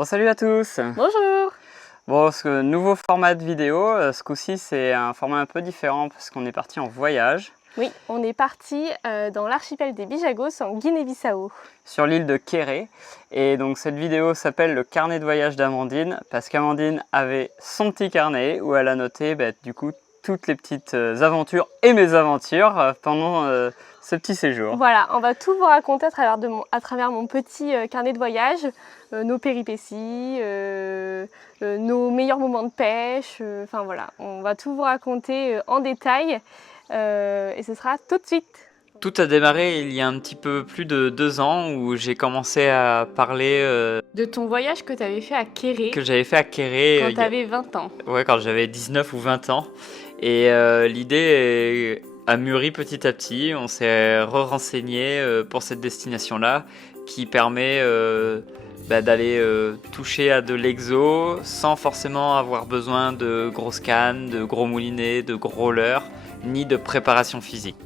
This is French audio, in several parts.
Bon, salut à tous. Bonjour. Bon, ce nouveau format de vidéo, ce coup-ci c'est un format un peu différent parce qu'on est parti en voyage Oui, on est parti dans l'archipel des Bijagos en Guinée-Bissau. sur l'île de Kéré. Et donc cette vidéo s'appelle le carnet de voyage d'Amandine parce qu'Amandine avait son petit carnet où elle a noté du coup toutes les petites aventures et mes aventures pendant ce petit séjour. Voilà, on va tout vous raconter à travers mon petit carnet de voyage, nos péripéties, nos meilleurs moments de pêche, enfin voilà, on va tout vous raconter en détail et ce sera tout de suite. Tout a démarré il y a un petit peu plus de 2 ans où j'ai commencé à parler De ton voyage que tu avais fait à Kéré que j'avais fait à Kéré quand tu avais 20 ans. Ouais, quand j'avais 19 ou 20 ans. Et l'idée a mûri petit à petit. On s'est renseigné pour cette destination-là qui permet d'aller toucher à de l'exo sans forcément avoir besoin de grosses cannes, de gros moulinets, de gros leurres, ni de préparation physique.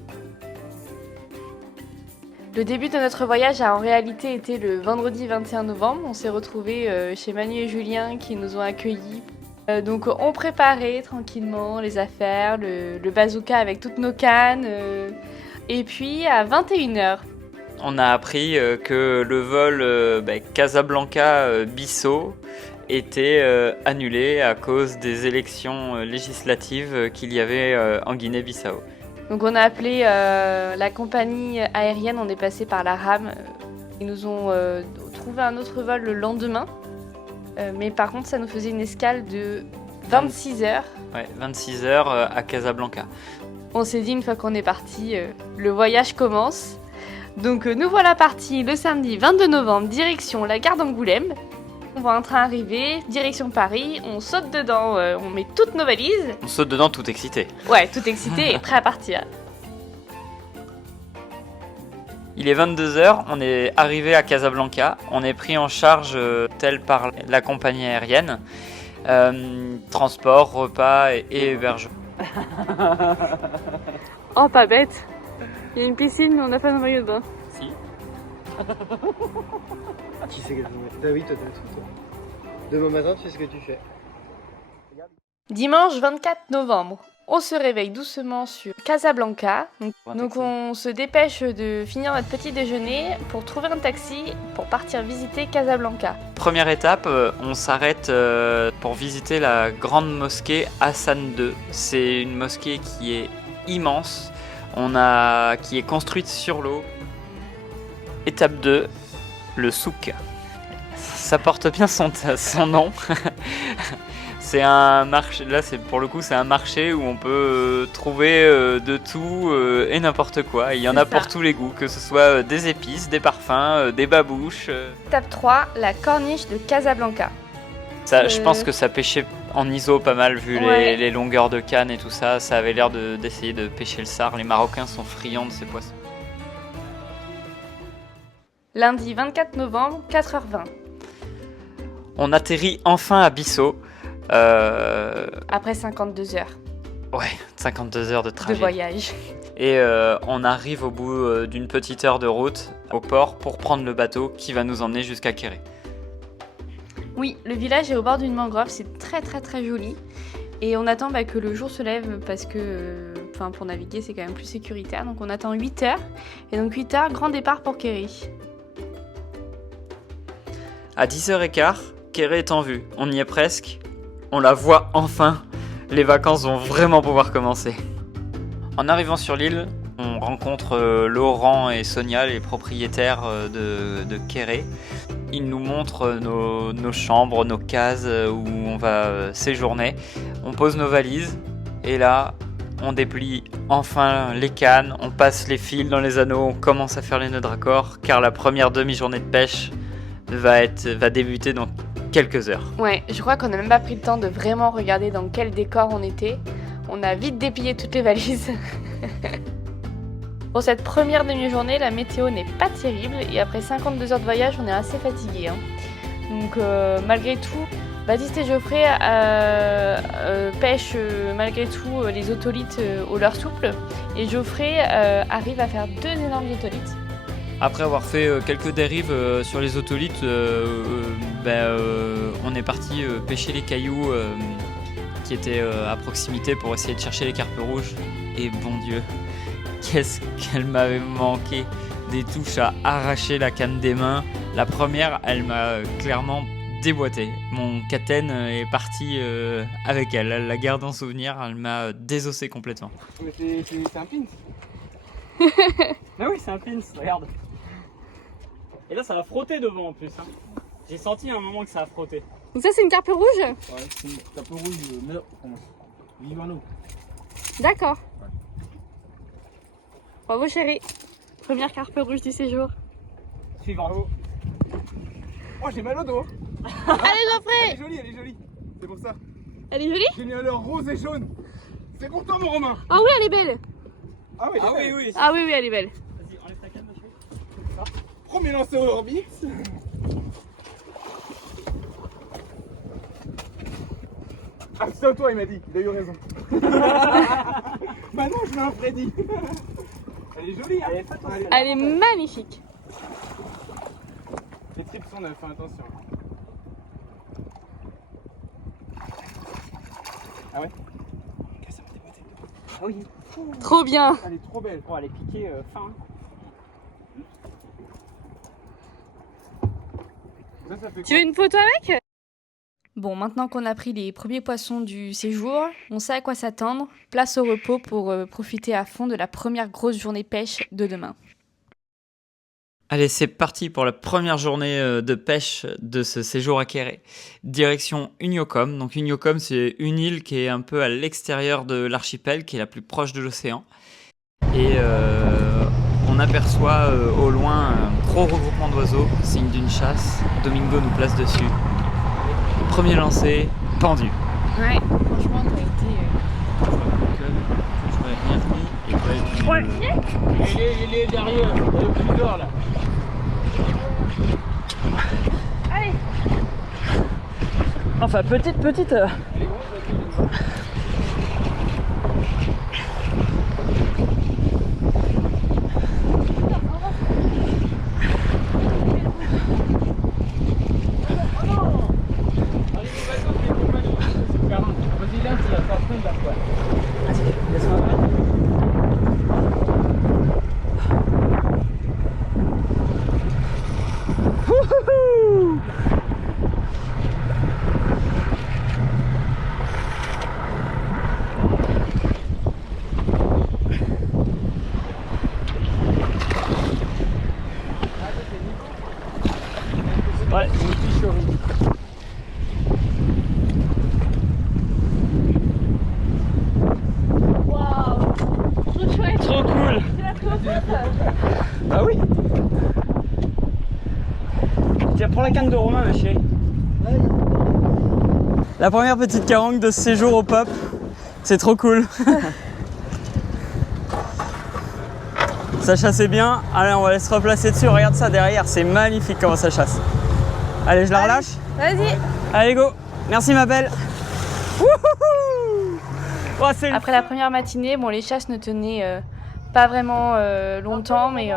Le début de notre voyage a en réalité été le vendredi 21 novembre. On s'est retrouvés chez Manu et Julien qui nous ont accueillis. Donc on préparait tranquillement les affaires, le bazooka avec toutes nos cannes. Et puis à 21h, On a appris que le vol Casablanca-Bissau était annulé à cause des élections législatives qu'il y avait en Guinée-Bissau. donc on a appelé la compagnie aérienne, on est passé par la RAM. Ils nous ont trouvé un autre vol le lendemain. Mais par contre, ça nous faisait une escale de 26 heures. Ouais, 26 heures à Casablanca. On s'est dit une fois qu'on est parti, le voyage commence. Donc nous voilà partis le samedi 22 novembre, direction la gare d'Angoulême. On voit un train arriver, direction Paris, on saute dedans, on met toutes nos valises. On saute dedans tout excité. Ouais, tout excité et prêt à partir. Il est 22 heures, on est arrivé à Casablanca. On est pris en charge tel par la compagnie aérienne. Transport, repas et hébergement. Oh, pas bête. Il y a une piscine, mais on n'a pas de maillot de bain. Si. Qui c'est qu'elle fait? Bah oui, toi t'as tout, toi. Demain matin, tu sais ce que tu fais. Dimanche 24 novembre, on se réveille doucement sur Casablanca. Donc on se dépêche de finir notre petit déjeuner pour trouver un taxi pour partir visiter Casablanca. Première étape, on s'arrête pour visiter la grande mosquée Hassan II. C'est une mosquée qui est immense, qui est construite sur l'eau. Étape 2, le souk. Ça porte bien son nom. C'est un marché, là pour le coup c'est un marché où on peut trouver de tout et n'importe quoi. Il y en a pour tous les goûts, que ce soit des épices, des parfums, des babouches. Étape 3, la corniche de Casablanca. Ça, je pense que ça pêchait en ISO pas mal vu les longueurs de canne et tout ça. Ça avait l'air d'essayer de pêcher le sard. Les Marocains sont friands de ces poissons. Lundi 24 novembre, 4h20. On atterrit enfin à Bissau. Après 52 heures Ouais, 52 heures de trajet. de voyage. Et on arrive au bout d'une petite heure de route au port pour prendre le bateau qui va nous emmener jusqu'à Kéré. Oui, le village est au bord d'une mangrove, c'est très très très joli. Et on attend que le jour se lève parce que pour naviguer c'est quand même plus sécuritaire. Donc on attend 8 heures. Et donc 8 heures, grand départ pour Kéré. À 10h15, Kéré est en vue. On y est presque. On la voit enfin. Les vacances vont vraiment pouvoir commencer. En arrivant sur l'île, on rencontre Laurent et Sonia, les propriétaires de Kéré. Ils nous montrent nos chambres, nos cases où on va séjourner. On pose nos valises et là, on déplie enfin les cannes, on passe les fils dans les anneaux, on commence à faire les nœuds de raccord car la première demi-journée de pêche va débuter dans quelques heures. Ouais, je crois qu'on n'a même pas pris le temps de vraiment regarder dans quel décor on était. On a vite déplié toutes les valises. Pour cette première demi-journée, la météo n'est pas terrible et après 52 heures de voyage, on est assez fatigué. Donc malgré tout, Baptiste et Geoffrey pêchent malgré tout les otolithes au leurre souple et Geoffrey arrive à faire 2 énormes otolithes. Après avoir fait quelques dérives sur les otolithes, on est parti pêcher les cailloux qui étaient à proximité pour essayer de chercher les carpes rouges. Et bon Dieu, qu'est-ce qu'elle m'avait manqué! Des touches à arracher la canne des mains. La première, elle m'a clairement déboîté. Mon catène est parti avec elle. Elle la garde en souvenir, elle m'a désossé complètement. Mais c'est un pins. Bah oui, c'est un pins, regarde. Et là, ça a frotté devant en plus. Hein. J'ai senti à un moment que ça a frotté. Donc ça c'est une carpe rouge? Ouais, c'est une carpe rouge, mais Vivano. D'accord. Bravo chérie. Première carpe rouge du séjour. Suivant. Oh, j'ai mal au dos. Allez Geoffrey! Elle est jolie. C'est pour ça. Elle est jolie? J'ai mis alors rose et jaune. C'est pour toi, mon Romain. Ah oui, elle est belle. Ah oui, Oui. Ah oui, elle est belle. Vas-y, enlève ta canne, monsieur. Premier lancer au Orbix. Ah, c'est à toi, il m'a dit. Il a eu raison. Bah non, je mets un Freddy. Elle est jolie, hein. Elle est magnifique. Les trips sont neufs, hein, attention. Ah ouais? Ah oui. Trop bien. Elle est trop belle. Oh, elle est piquée fin. Ça fait Tu veux une photo avec? Bon, maintenant qu'on a pris les premiers poissons du séjour, on sait à quoi s'attendre. Place au repos pour profiter à fond de la première grosse journée pêche de demain. Allez, c'est parti pour la première journée de pêche de ce séjour à Quéré. Direction Uniocom. Donc Uniocom, c'est une île qui est un peu à l'extérieur de l'archipel, qui est la plus proche de l'océan. Et on aperçoit au loin un gros regroupement d'oiseaux, signe d'une chasse. Domingo nous place dessus. Premier lancé, pendu. Ouais, franchement, t'as été... Il est derrière, le plus d'or là. Allez. Enfin, petite. Vas-y, là, tu vas faire plein de quoi. Vas-y, laisse-moi voir. Ouais, c'est une ficherie. Waouh, trop chouette. Trop cool. C'est la plus haute. Bah oui. Tiens, prends la canne de Romain, ma chérie. La première petite carangue de ce séjour au pop. C'est trop cool. Ça chassait bien. Allez, on va aller se replacer dessus. Regarde ça derrière, c'est magnifique comment ça chasse. Allez, je la relâche. Vas-y. Allez, go. Merci, ma belle. Wouhou. Oh, c'est Après la première matinée, bon, les chasses ne tenaient pas vraiment longtemps, mais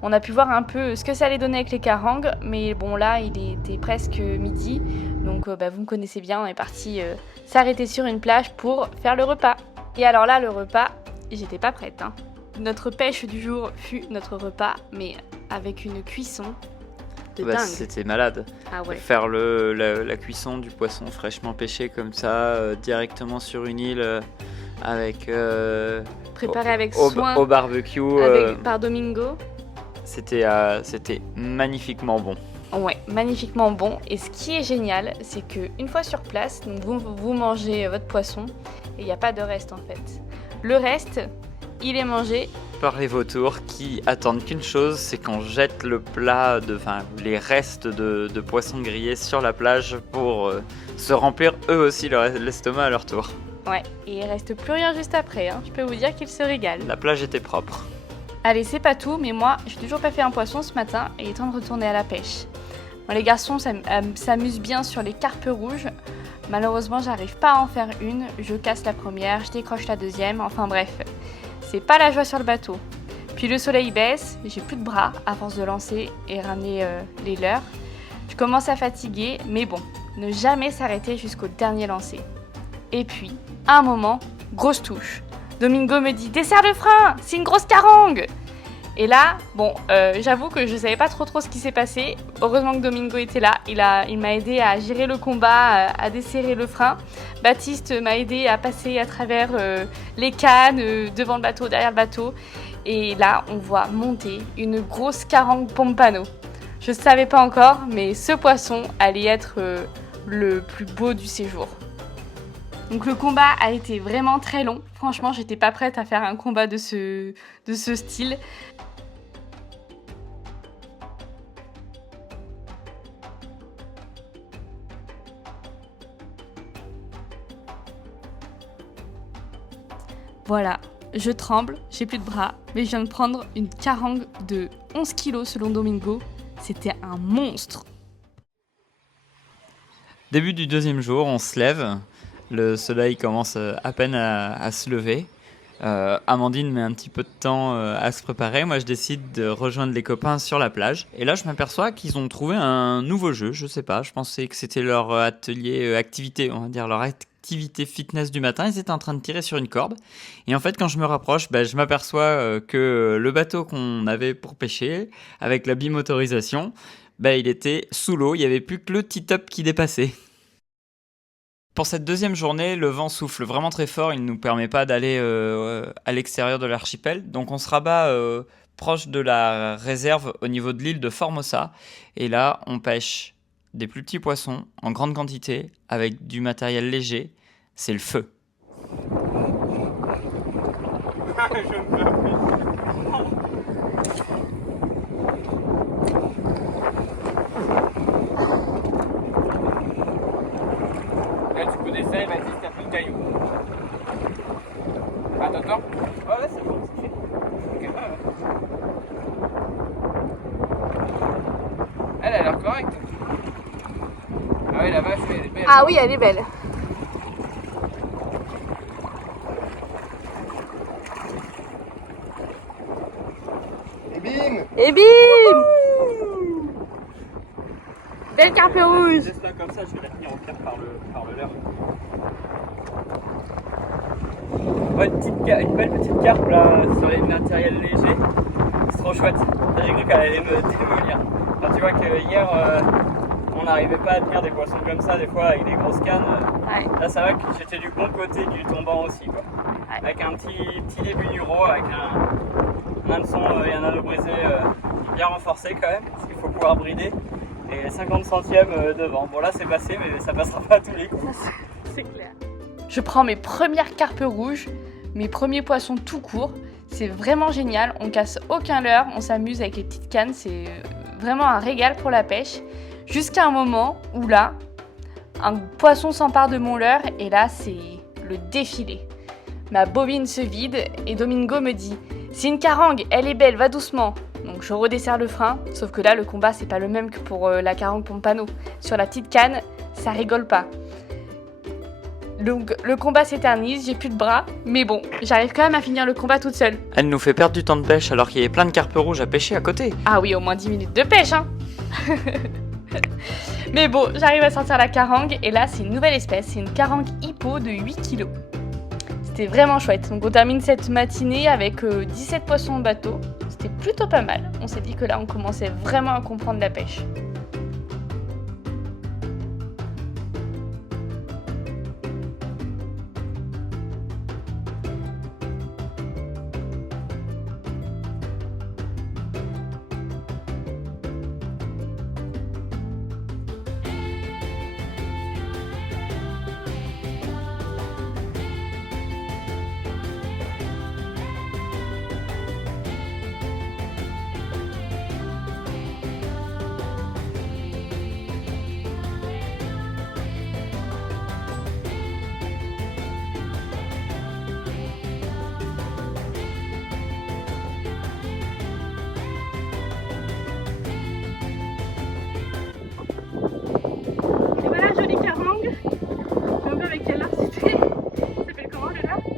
on a pu voir un peu ce que ça allait donner avec les carangues. Mais bon, là, il était presque midi, donc vous me connaissez bien, on est parti s'arrêter sur une plage pour faire le repas. Et alors là, le repas, j'étais pas prête. Hein. Notre pêche du jour fut notre repas, mais avec une cuisson de dingue. C'était malade. Ah ouais. Faire la cuisson du poisson fraîchement pêché comme ça, directement sur une île avec Préparé avec au soin barbecue. par Domingo. C'était magnifiquement bon. Ouais, magnifiquement bon. Et ce qui est génial, c'est qu'une fois sur place, donc vous mangez votre poisson et il n'y a pas de reste en fait. Le reste, il est mangé. Par les vautours qui attendent qu'une chose, c'est qu'on jette le plat, les restes de poissons grillés sur la plage pour se remplir eux aussi l'estomac à leur tour. Ouais, et il reste plus rien juste après. Hein. Je peux vous dire qu'ils se régalent. La plage était propre. Allez, c'est pas tout, mais moi, j'ai toujours pas fait un poisson ce matin et il est temps de retourner à la pêche. Bon, les garçons s'amusent bien sur les carpes rouges. Malheureusement, j'arrive pas à en faire une. Je casse la première, je décroche la deuxième. Enfin bref, c'est pas la joie sur le bateau. Puis le soleil baisse, j'ai plus de bras à force de lancer et ramener les leurres. Je commence à fatiguer, mais bon, ne jamais s'arrêter jusqu'au dernier lancer. Et puis, à un moment, grosse touche. Domingo me dit « Desserre le frein, c'est une grosse carangue !» Et là, bon, j'avoue que je savais pas trop ce qui s'est passé. Heureusement que Domingo était là. Il m'a aidé à gérer le combat, à desserrer le frein. Baptiste m'a aidé à passer à travers les cannes, devant le bateau, derrière le bateau. Et là, on voit monter une grosse carangue pompano. Je savais pas encore, mais ce poisson allait être le plus beau du séjour. Donc le combat a été vraiment très long. Franchement, j'étais pas prête à faire un combat de ce style. Voilà, je tremble, j'ai plus de bras, mais je viens de prendre une carangue de 11 kg selon Domingo. C'était un monstre. Début du deuxième jour, on se lève. Le soleil commence à peine à se lever. Amandine met un petit peu de temps à se préparer. Moi, je décide de rejoindre les copains sur la plage. Et là, je m'aperçois qu'ils ont trouvé un nouveau jeu. Je sais pas, je pensais que c'était leur atelier activité, on va dire leur activité fitness du matin. Ils étaient en train de tirer sur une corde. Et en fait, quand je me rapproche, je m'aperçois que le bateau qu'on avait pour pêcher, avec la bimotorisation, il était sous l'eau. Il n'y avait plus que le T-top qui dépassait. Pour cette deuxième journée, le vent souffle vraiment très fort, il ne nous permet pas d'aller à l'extérieur de l'archipel. Donc on se rabat proche de la réserve au niveau de l'île de Formosa. Et là, on pêche des plus petits poissons en grande quantité avec du matériel léger. C'est le feu. Essaye, Baptiste, t'as plus de cailloux. Attends. Ouais, c'est bon, c'est fait. Ok, ouais. Elle a l'air correcte. Ah oui, la vache, elle est belle. Ah oui, elle est belle. Et bim! Et bim! Belle carpe rouge. Laisse là comme ça, je vais la tenir au clair par le leurre. Ouais, une belle petite carpe là sur les matériels légers. C'est trop chouette. J'ai cru qu'elle allait me démolir. Quand tu vois que hier on n'arrivait pas à tenir des poissons comme ça, des fois avec des grosses cannes. Ouais. Là ça va que j'étais du bon côté du tombant aussi quoi. Ouais. Avec un petit début du gros, avec un hameçon et un anneau brisé bien renforcé quand même, parce qu'il faut pouvoir brider. Et 50 centièmes devant. Bon là c'est passé mais ça passera pas à tous les coups. C'est clair. Je prends mes premières carpes rouges, mes premiers poissons tout court. C'est vraiment génial, on casse aucun leurre, on s'amuse avec les petites cannes, c'est vraiment un régal pour la pêche. Jusqu'à un moment où là, un poisson s'empare de mon leurre et là c'est le défilé. Ma bobine se vide et Domingo me dit « C'est une carangue, elle est belle, va doucement !» Donc je redesserre le frein, sauf que là le combat c'est pas le même que pour la carangue pompano. Sur la petite canne, ça rigole pas. Donc le combat s'éternise, j'ai plus de bras, mais bon, j'arrive quand même à finir le combat toute seule. Elle nous fait perdre du temps de pêche alors qu'il y avait plein de carpes rouges à pêcher à côté. Ah oui, au moins 10 minutes de pêche, hein. Mais bon, j'arrive à sortir la carangue, et là c'est une nouvelle espèce, c'est une carangue hippo de 8 kg. C'était vraiment chouette, donc on termine cette matinée avec 17 poissons au bateau. C'était plutôt pas mal, on s'est dit que là on commençait vraiment à comprendre la pêche.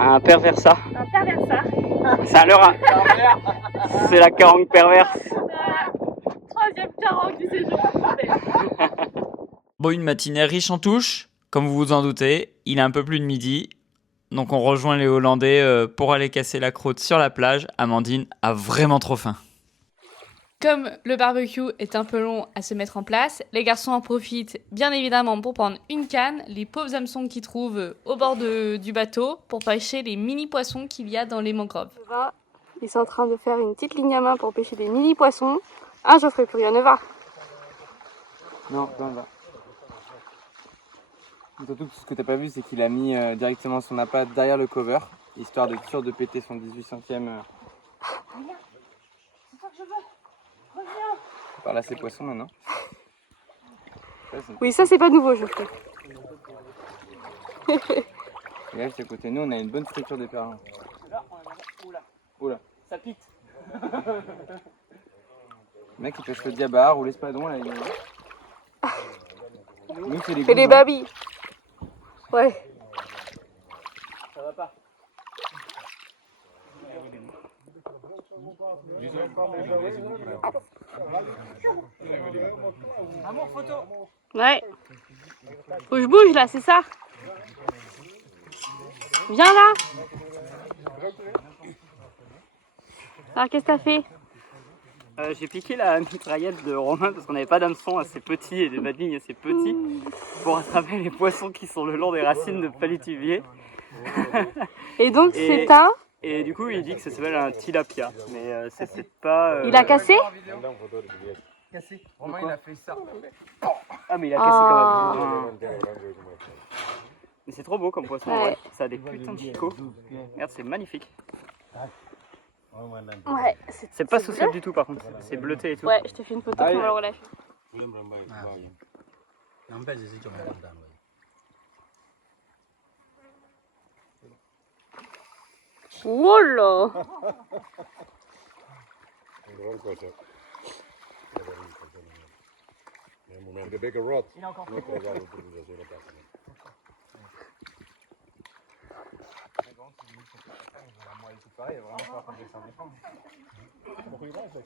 Un perversa. Un perversa. C'est un leurre. C'est la carangue perverse. Troisième carangue du séjour. Bon, une matinée riche en touches, comme vous vous en doutez. Il est un peu plus de midi, donc on rejoint les Hollandais pour aller casser la croûte sur la plage. Amandine a vraiment trop faim. Comme le barbecue est un peu long à se mettre en place, les garçons en profitent bien évidemment pour prendre une canne, les pauvres hameçons qu'ils trouvent au bord du bateau pour pêcher les mini poissons qu'il y a dans les mangroves. Ils sont en train de faire une petite ligne à main pour pêcher des mini poissons. Ah, Geoffrey, plus rien ne va. Non, ça va. Surtout que ce que t'as pas vu, c'est qu'il a mis directement son appât derrière le cover, histoire d'être sûr de péter son 18 centième. Par là, ses poissons maintenant. Oui, ça c'est pas nouveau, Geoffrey. Regarde, à côté de nous, on a une bonne structure d'éperlans. Là, on a... Oula, Oula. ça pique. Le mec, il pêche le diabar ou l'espadon, là. Nous, c'est les Et les goujons. babys. Ouais. Ça va pas. Amour, photo. Ouais. Faut que je bouge là, c'est ça. Viens là. Alors qu'est-ce que t'as fait? J'ai piqué la mitraillette de Romain parce qu'on n'avait pas d'hameçon assez petit et de badlignes assez petits pour attraper les poissons qui sont le long des racines de palétuvier. Et donc Et- c'est un... Et du coup, il dit que ça s'appelle un tilapia, mais c'est peut-être pas. Il a cassé? Cassé. Romain, il a fait ça. Ah, mais il a cassé cassé quand quand même. Mais c'est trop beau comme poisson, Ouais. ouais. Ça a des putains de chicots. Regarde, c'est magnifique. Ouais. C'est pas c'est sociable bleu du tout, par contre. C'est bleuté et tout. Ouais, je te fais une photo Ah, pour oui. le relâcher. Oh là!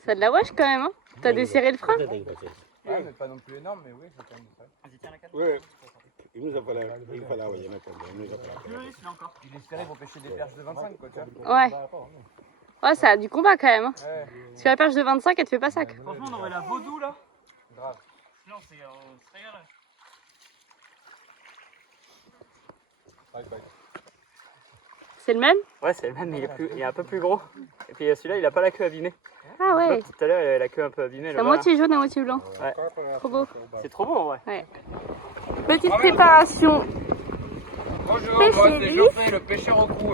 Ça a de la wesh quand même, hein? T'as desserré le frein? Ouais, mais pas non plus énorme, mais oui, c'est quand même ça. Ouais. Il nous a fallu, il y en a quand même, il nous a fallu. Il est serré pour pêcher des perches de 25, quoi, tu vois. Ouais. Ouais, ça a du combat quand même, hein? Ouais, Parce que la perche de 25, elle te fait pas sac. Franchement, on aurait la vaudou là. grave. Non, on se régale. C'est le même? Ouais, c'est le même, mais il est un peu plus gros. Et puis celui-là, il a pas la queue abîmée. Ah ouais. L'autre, tout à l'heure, il avait la queue un peu abîmée. C'est là, à voilà. moitié jaune, à moitié blanc. Trop beau. C'est trop beau en vrai. Petite préparation. Bonjour, Pêche moi les c'est riz. Geoffrey, le pêcheur au cou.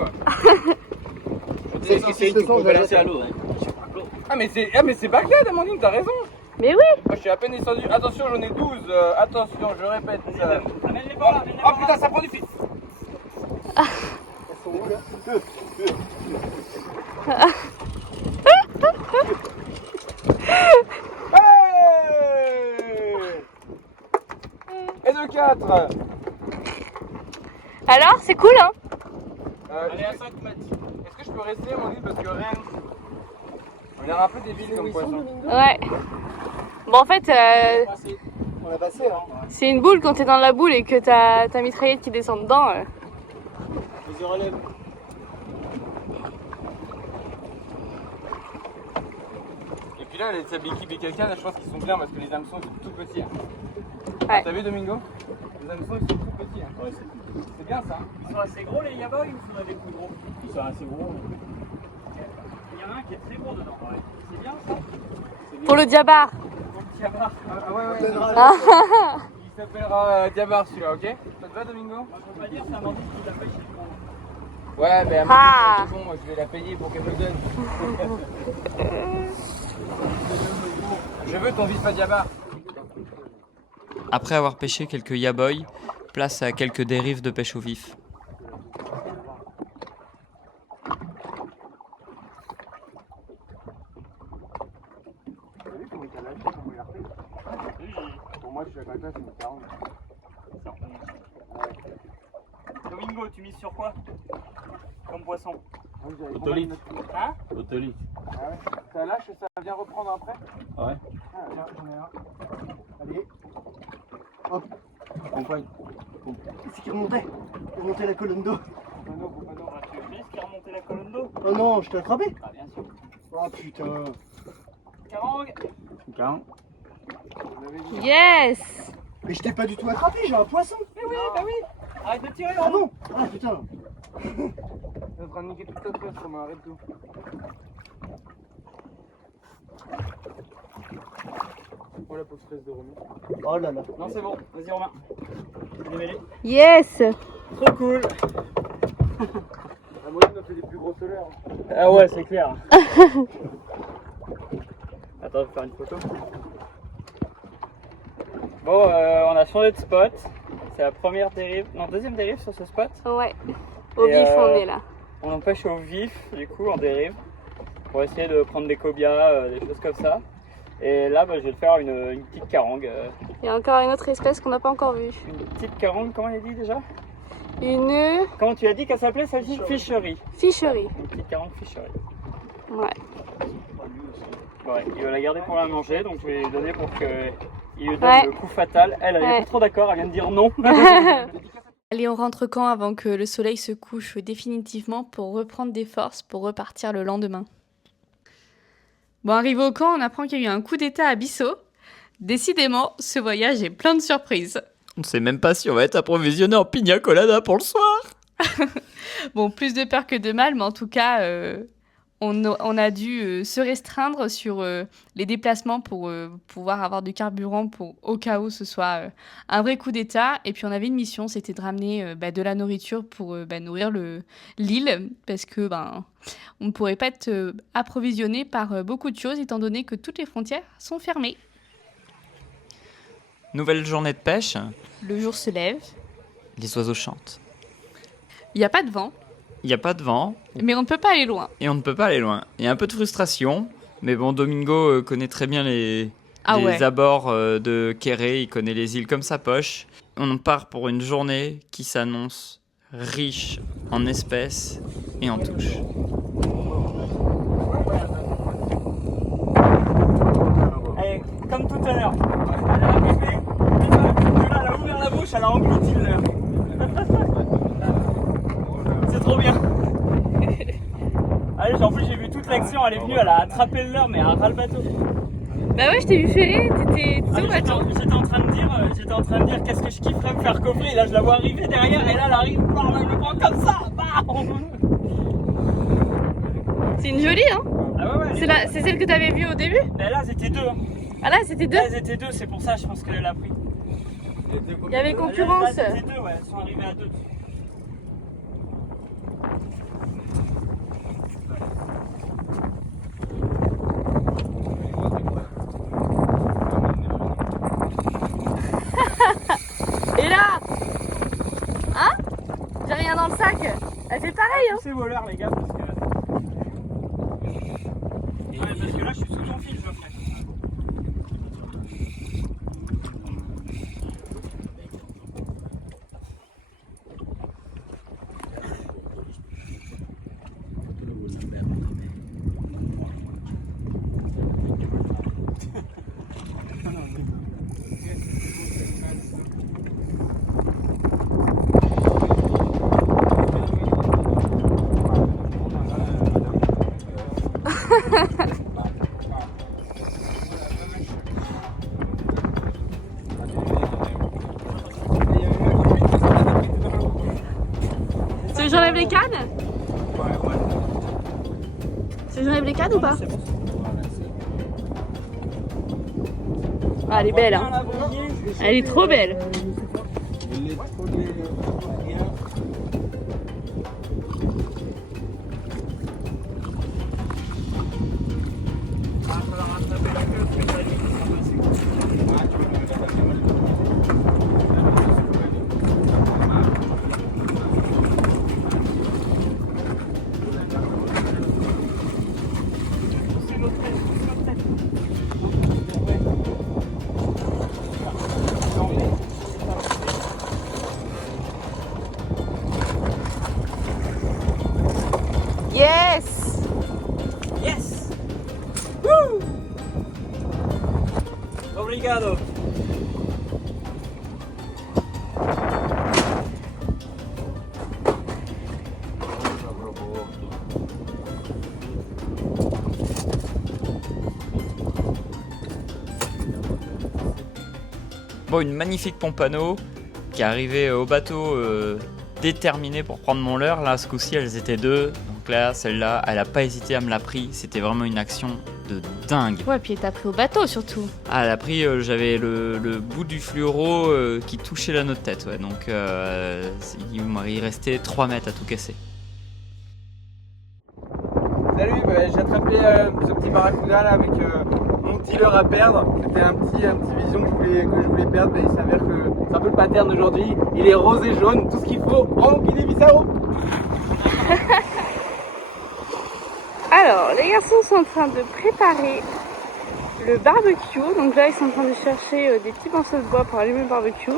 C'est ce qui fait qu'il faut balancer à l'eau. Ah mais c'est Bagdad, Amandine, t'as raison. Mais oui. Moi je suis à peine descendu. Attention, j'en ai 12. Attention, je répète. Amène-les par là, Oh putain, ça prend du fil. Hey et de 4. Alors, c'est cool, hein? Allez à 5 mètres. Est-ce que je peux rester, Amandine, parce que rien. On a l'air un peu débile comme poisson. Ouais. Bon, en fait, On a passé, hein. c'est une boule quand t'es dans la boule et que t'as ta mitraillette qui descend dedans. Les relèves. Et puis là, les sabiki quelqu'un, je pense qu'ils sont bien parce que les hameçons sont tout petits. Hein. Ouais. T'as vu, Domingo? Les hameçons ils sont tout petits. Hein. Ouais, c'est bien ça. Ils sont assez gros les yabois ou il faudrait des plus gros? Ils sont assez gros. Il y en a un qui est très gros dedans. Ouais. C'est bien ça? Pour le diabar. Ah ouais, ouais. Ah. Il s'appellera Diabar celui-là, ok? Ça te va, Domingo? On va pas dire c'est Amandine qui l'a pêché. Ouais, mais Ah. c'est bon, moi, je vais la payer pour qu'elle me donne. Je veux ton Vispa Diabar. Après avoir pêché quelques yaboys, place à quelques dérives de pêche au vif. Pour moi, je suis à côté, c'est une 40. Domingo, tu mises sur quoi? Comme poisson. Otolite. Hein? Otolite. Ah ouais? Ça lâche et ça vient reprendre après? Ouais. Ah, là, j'en ai un. Allez. Hop. Compagne. C'est qui remontait. Il remontait la colonne d'eau. Faut pas d'eau, faut pas d'eau. Tu veux bien ce qui a remonté la colonne d'eau? Oh non, je t'ai attrapé. Ah, bien sûr. Oh putain. Carangue. Caron. Yes! Mais je t'ai pas du tout attrapé, j'ai un poisson. Mais oui, bah oui. Arrête de tirer, Ah Laurent. bon? Ah putain. T'es en train de niquer toute ta pêche, Romain, arrête tout. Oh la pause fraise de Romain. Oh là là. Non, c'est bon. Vas-y, Romain. Démêlé. Yes! Trop cool. La moyenne a fait des plus gros solaires. Ah ouais, c'est clair. Attends, je vais faire une photo. Bon, on a changé de spot. C'est la première dérive, non, deuxième dérive sur ce spot. Ouais. Au Et, vif, on est là. On empêche au vif, du coup, en dérive, pour essayer de prendre des cobias, des choses comme ça. Et là, bah, je vais te faire une petite carangue. Il y a encore une autre espèce qu'on n'a pas encore vue. Une petite carangue, comment elle est dit déjà? Une Comment tu as dit qu'elle s'appelait celle-ci? Ficherie. ficherie. Une petite carangue ficherie. Ouais. Ouais, il va la garder pour la manger, donc je vais lui donner pour qu'il lui donne Ouais. le coup fatal. Elle est Ouais. pas trop d'accord, elle vient de dire non. Allez, on rentre quand avant que le soleil se couche définitivement pour reprendre des forces pour repartir le lendemain. Bon, arrivé au camp, on apprend qu'il y a eu un coup d'état à Bissau. Décidément, ce voyage est plein de surprises. On sait même pas si on va être approvisionné en pina colada pour le soir. Bon, plus de peur que de mal, mais en tout cas, on a dû se restreindre sur les déplacements pour pouvoir avoir du carburant pour, au cas où ce soit un vrai coup d'état. Et puis on avait une mission, c'était de ramener de la nourriture pour nourrir l'île, parce que on ne pourrait pas être approvisionné par beaucoup de choses, étant donné que toutes les frontières sont fermées. Nouvelle journée de pêche, Le jour se lève, les oiseaux chantent. il n'y a pas de vent, Il n'y a pas de vent mais on ne peut pas aller loin. et on ne peut pas aller loin. Il y a un peu de frustration, mais bon, Domingo connaît très bien les abords de Kéré, il connaît les îles comme sa poche. On part pour une journée qui s'annonce riche en espèces et en touches. Elle, comme tout à l'heure, elle a arrivé, elle a ouvert la bouche, elle a englouti le leurre. C'est trop bien. Allez, en plus j'ai vu toute l'action, elle est venue, elle a attrapé le leurre, mais elle a ras le bateau. Bah ouais, je t'ai vu filer, t'étais Ah, au bateau. J'étais en train de dire qu'est-ce que je kifferais me faire coffrer, et là je la vois arriver derrière, et là elle arrive, bam, elle me prend comme ça, bam. C'est une jolie, hein? Ah ouais, ouais. C'est celle que t'avais vue au début? Mais là c'était deux. Hein. Ah là, c'était deux? Là elles étaient deux, c'est pour ça je pense qu'elle a pris. Il y avait concurrence. Là c'était deux, ouais, elles sont arrivées à deux. Et là? Hein? J'ai rien dans le sac. Elle fait pareil, hein? C'est voleur les gars parce que. Ouais, parce que là je suis sous ton fil, Geoffrey. Tu veux que j'enlève les cannes? Tu veux que j'enlève les cannes ou pas? Ah, elle est belle, hein? Elle est trop belle. obrigado. Bon, une magnifique pompano qui est arrivée au bateau déterminée pour prendre mon leurre. Là, ce coup-ci, elles étaient deux. Donc là, celle-là, elle a pas hésité à me la pris. C'était vraiment une action de dingue. Ouais, puis t'as pris au bateau surtout. Ah, elle a pris, j'avais le bout du fluoro qui touchait la notre tête. Ouais. Donc, il restait 3 mètres à tout casser. Salut, j'ai attrapé ce petit barracuda là avec mon petit leurre à perdre. C'était un petit vision que je voulais perdre, mais il s'avère que c'est un peu le pattern d'aujourd'hui. Il est rose et jaune, tout ce qu'il faut en Guinée-Bissau. Alors, les garçons sont en train de préparer le barbecue. Donc là, ils sont en train de chercher des petits morceaux de bois pour allumer le barbecue.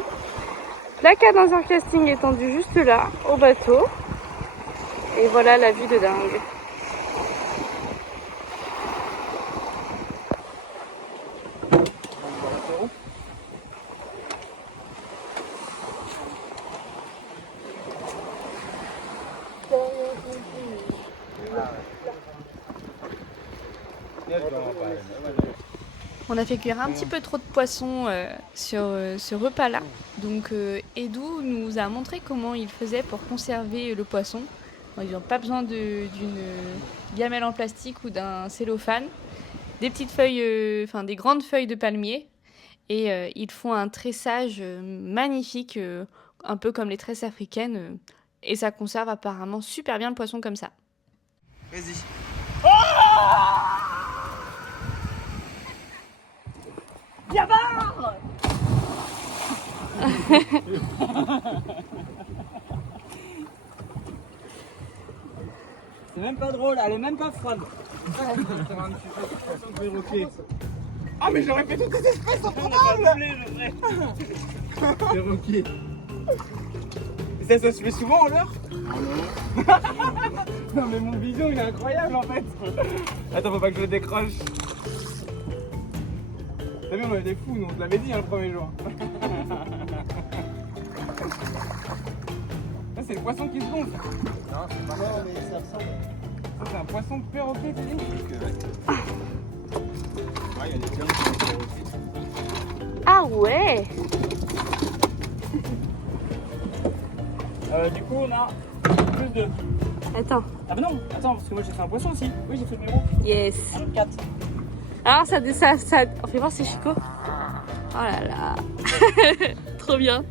La cadence casting est tendue juste là, au bateau. Et voilà la vue de dingue. On a fait cuire un petit peu trop de poisson sur ce repas-là. Donc Edou nous a montré comment il faisait pour conserver le poisson. Ils n'ont pas besoin d'une gamelle en plastique ou d'un cellophane. Des petites feuilles, des grandes feuilles de palmier. Et ils font un tressage magnifique, un peu comme les tresses africaines. Et ça conserve apparemment super bien le poisson comme ça. Vas-y. C'est même pas drôle, elle est même pas froide. Ah mais j'aurais fait toutes ces espèces On a pas voulu, le vrai. Perroquet. Et ça se fait souvent en l'heure? Non mais mon vision il est incroyable en fait. Attends, faut pas que je le décroche. T'as vu, on avait des fous, nous on te l'avait dit le premier jour. Là c'est le poisson qui se gonfle. Non, c'est pas ça, mais ça ressemble. Ça c'est un poisson de perroquet, t'as dit? Ouais, il y a des viandes qui sont aussi. Ah ouais! Du coup, on a plus de. Attends. Ah, bah non, attends, parce que moi j'ai fait un poisson aussi. Oui, j'ai fait le numéro. Yes. Un autre 4. Alors ça, on fait voir c'est Chico. Oh là là. Trop bien.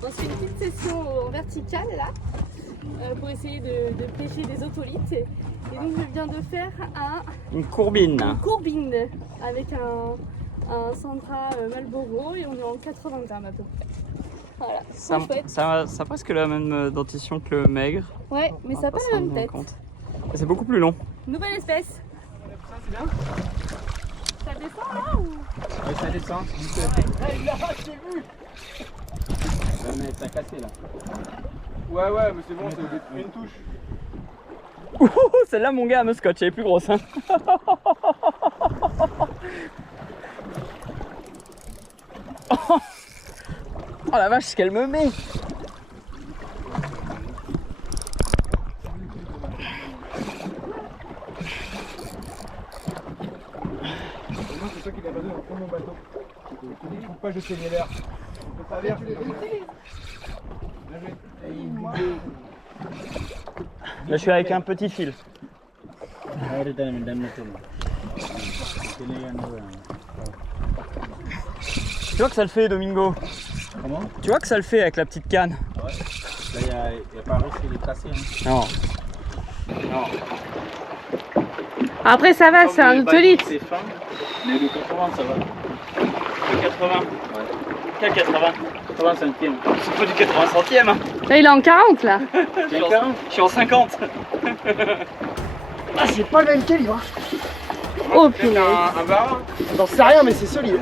On se fait une petite session en verticale là pour essayer de pêcher des otolithes. Et donc je viens de faire Une courbine. une courbine avec un Sandra Marlboro et on est en 80 grammes à peu près. Voilà, Ça, trop chouette. ça a presque la même dentition que le maigre. Ouais, mais ça n'a pas se la rendre même bien tête. compte. C'est beaucoup plus long. Nouvelle espèce. Ça c'est bien. Ça descend là ou? Ouais, ça descend. J'ai vu. Mais t'as cassé là. Ouais, mais c'est bon, c'est une touche. Ouh, celle-là, mon gars, me scotch, elle est plus grosse. Hein. Oh la vache, qu'elle me met. Moi, c'est toi qui l'as pas donné dans mon bateau. Je te dis, je trouve pas, je sais l'heure. Tu peux pas dire, tu les utilises. Là, je suis avec un petit fil. Tu vois que ça le fait, Domingo? Comment? Tu vois que ça le fait avec la petite canne? Ouais. Là, il n'y a pas réussi à les casser. Hein. Non. Après, ça va, c'est un otolite. C'est fin, mais le 80, ça va. Le 80? Ouais. Quel 80? 85e. C'est pas du 80 centième, hein. Là, il est en 40 là. Je suis en 50. Ah, c'est pas le même calibre. Hein. Oh punaise. Un bar. J'en sais rien, mais c'est solide.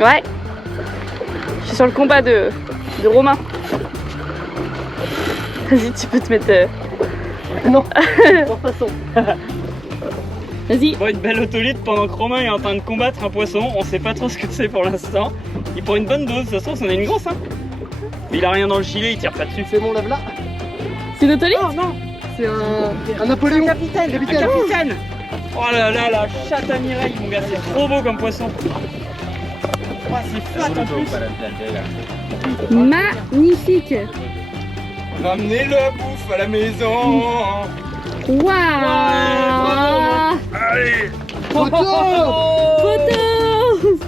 Ouais. Je suis sur le combat de Romain. Vas-y, tu peux te mettre. Non, sans façon. Vas-y. Bon, une belle otolite pendant que Romain est en train de combattre un poisson. On sait pas trop ce que c'est pour l'instant. Il prend une bonne dose, ça se trouve, c'en est une grosse, hein. Mais il a rien dans le gilet, il tire pas dessus. C'est mon lave-là. C'est une otolite? non. C'est un Napoléon. Capitaine. Capitaine. Oh là là, la chatte à Mireille, mon gars, c'est trop beau comme poisson. Oh, c'est fat en plus. Magnifique. Ramenez la bouffe à la maison. Waouh. Allez. Photo. Photo.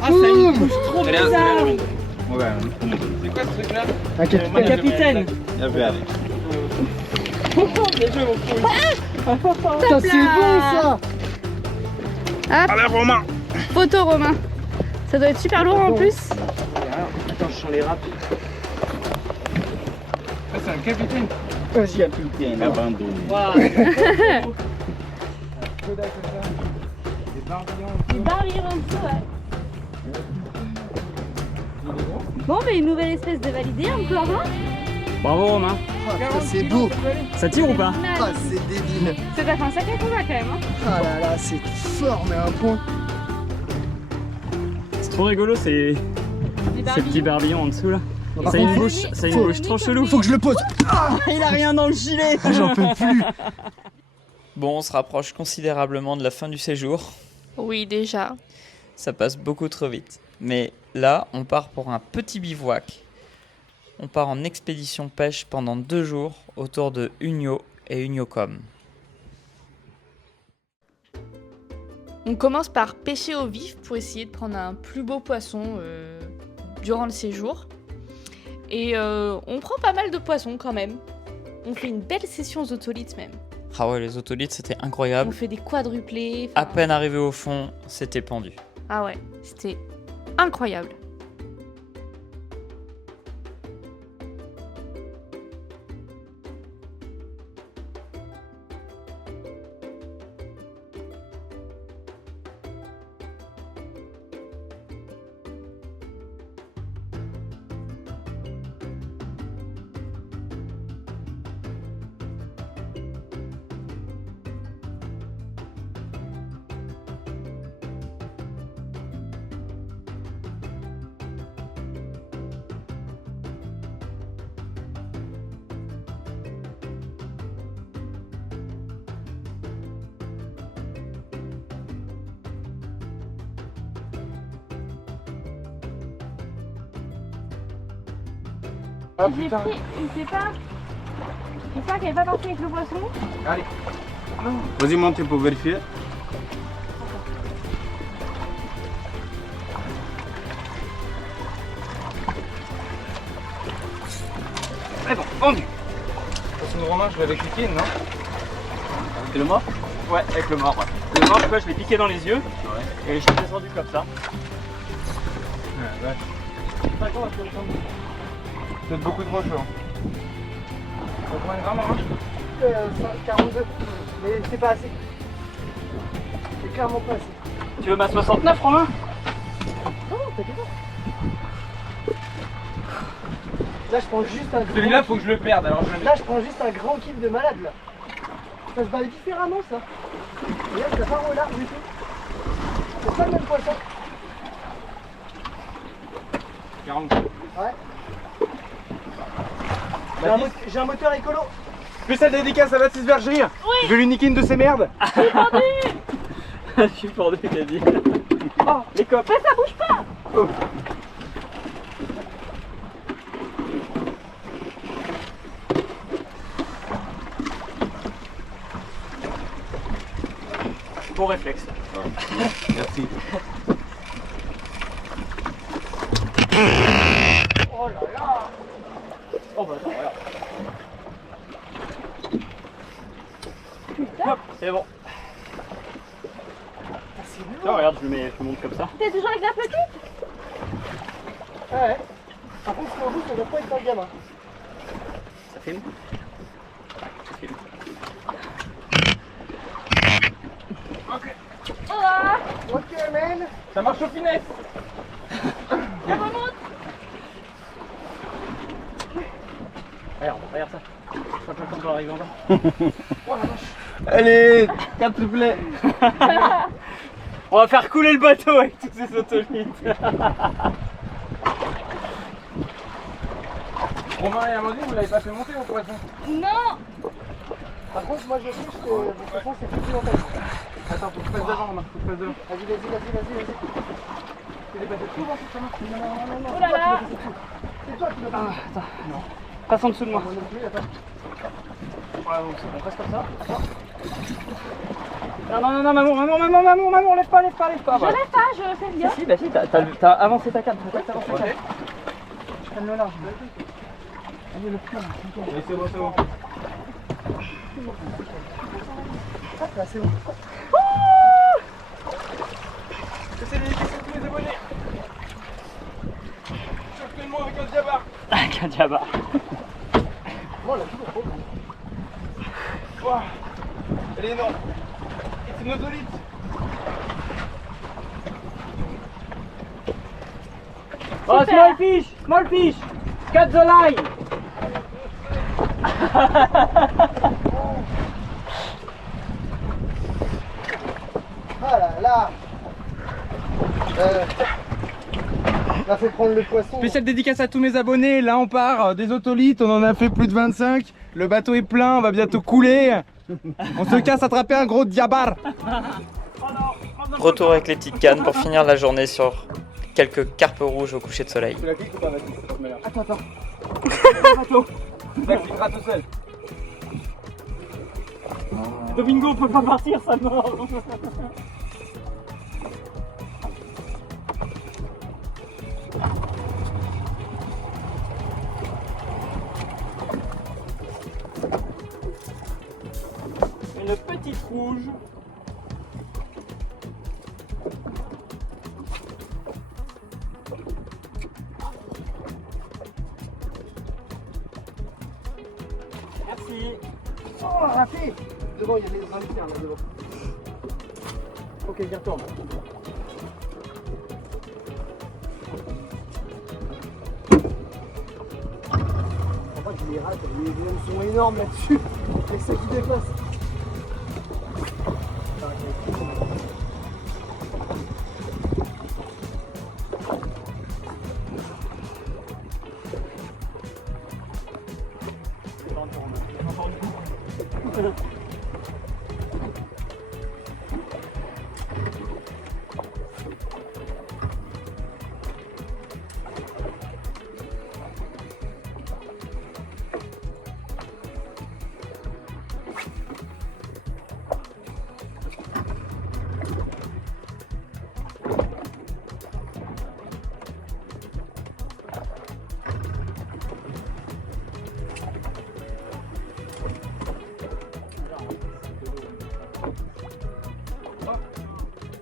Ah, ça une couche trop bizarre. C'est quoi ce truc là? Un capitaine. Un capitaine. Putain, c'est bon ça. Allez Romain. Photo Romain. Ça doit être super lourd en plus. Attends, je sens les râpes. C'est un capitaine. Vas-y, un capitaine. Waouh. Des barbillons en dessous, ouais. Bon, mais une nouvelle espèce de validée encore, hein. Bravo Romain. Ah, putain, c'est beau. Ça tire ou pas? Ah, c'est débile. Ça t'a fait un sacré combat quand même, hein. Ah là là, c'est fort, mais à un point. C'est trop rigolo, Des ces petits barbillons en dessous là. Par Ça a une contre, bouche, ça a une bouche trop chelou. faut que je le pose. Il a rien dans le gilet. J'en peux plus. Bon, on se rapproche considérablement de la fin du séjour. Oui, déjà. Ça passe beaucoup trop vite. Mais là, on part pour un petit bivouac. On part en expédition pêche pendant 2 jours autour de Unio et Uniocom. On commence par pêcher au vif pour essayer de prendre un plus beau poisson durant le séjour. Et on prend pas mal de poissons quand même. On fait une belle session aux otolithes même. Ah ouais, les otolithes, c'était On incroyable. fait des quadruplés. À peine arrivé au fond, c'était pendu. Ah ouais, c'était incroyable. Ah J'ai putain. pris, je sais pas. J'espère qu'elle est pas partie avec le poisson. Allez. Vas-y, monte pour vérifier. C'est bon, vendu. Poisson de Romain, je l'avais cliqué, non? Avec le mort? Ouais, avec le mort. Ouais. Le mort, tu vois, je l'ai piqué dans les yeux. Et je l'ai descendu comme ça. Ouais. Peut-être beaucoup trop chaud. Ça prend une gramme, hein? 42. Mais c'est pas assez. C'est clairement pas assez. Tu veux ma 69, Romain? Non, t'inquiète pas. Là, je prends juste un Celui-là, faut que je le perde, alors je le Là, je prends juste un grand kiff de malade, là. Ça se bat différemment, ça. Regarde, t'as pas au large du tout. C'est pas le même poisson. 40. Ouais. J'ai un moteur écolo. Spécial dédicace à Baptiste Berger. Je vais lui niquer une de ses merdes. Je suis pendu, t'as dit. Oh, Les cops. mais ça bouge pas. Bon réflexe. Merci. Oh là là. Oh bah attends, regarde. Hop, c'est bon. Tiens, regarde, je le monte comme ça. T'es toujours avec la petite? Ouais. Par contre, si on joue, ça doit pas être un gamin. Ça filme? Ça filme. Ok, man. Ça marche au finesse. Regarde ça. Je pas le temps de arriver encore. Allez, 4 triplets. On va faire couler le bateau avec tous ces autolites. Romain et Amandine, vous l'avez pas fait monter mon poisson? Non. Par contre, moi, je sais que votre façon, c'est foutu dans ta vie. Attends, faut que je passe devant, Romain. Faut que je passe devant. Vas-y. Tu l'es passé tout, ça marche? Non. Oh là là. C'est toi qui l'as pas. Attends. Passe en dessous de moi. Moi non plus, attends. Voilà, donc on passe comme ça. Non, maman, lève pas. Je lève pas, je fais bien. Si, bah si, t'as avancé ta canne. T'as avancé ta canne. Je prends le large. Allez, le plus là. Oui, c'est bon, c'est bon. Là, c'est bon. C'est dédicace à tous les abonnés. Je suis actuellement avec un diabar. Avec un diabar. Moi, on l'a toujours trop. Wow. Elle est énorme. C'est une otolite. Oh, small fish. Cut the line. Ah là là. Là, faut prendre le poisson. Spécial dédicace à tous mes abonnés. Là, on part des otolites. On en a fait plus de 25. Le bateau est plein. On va bientôt couler. On se casse attraper un gros diabar. Retour avec les petites cannes pour finir la journée sur quelques carpes rouges au coucher de soleil. Tu la cliques ou pas, Baptiste? Attends. Tu la cliqueras tout seul. Domingo, on peut pas partir, ça mord. Une petite rouge. Merci. Oh, raté. Devant, il y a les indiens là devant. Ok, j'y retourne. En fait, je les rate, les lames sont énormes là-dessus. Et ça qui dépasse.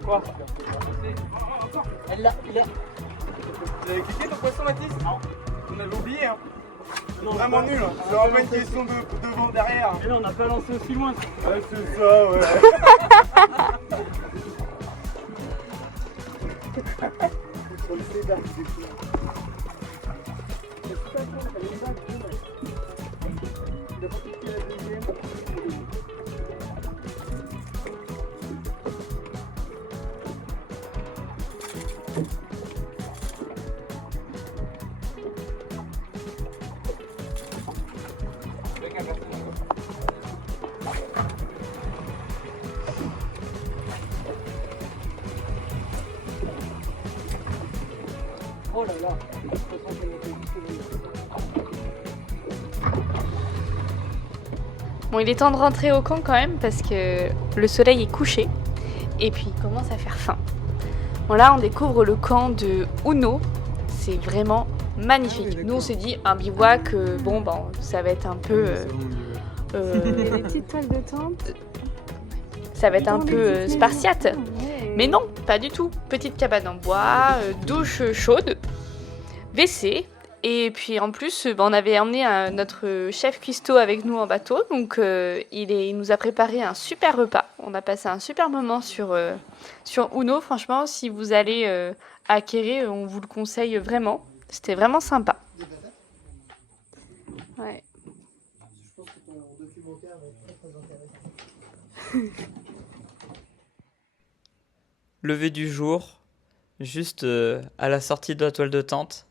Quoi? Elle l'a, il a. Vous avez cliqué ton poisson, Baptiste? Non. On avait oublié, hein. Vraiment nul, hein. C'est vraiment une question de devant, derrière. Mais là, on n'a pas lancé aussi loin. Ouais, c'est ça, ouais. Sur le cédar, c'est cool. Bon, il est temps de rentrer au camp quand même parce que le soleil est couché et puis il commence à faire faim. Bon, là, on découvre le camp de Uno. C'est vraiment magnifique. Nous, on s'est dit un bivouac, bon, ça va être un peu. Il y a des petites toiles de tente. Ça va être un peu spartiate. Ouais. Mais non, pas du tout. Petite cabane en bois, douche chaude, WC. Et puis en plus, on avait emmené notre chef cuistot avec nous en bateau. Donc il nous a préparé un super repas. On a passé un super moment sur Uno. Franchement, si vous allez à Kéré, on vous le conseille vraiment. C'était vraiment sympa. Ouais. Je pense que ton documentaire va être très intéressant. Lever du jour, juste à la sortie de la toile de tente,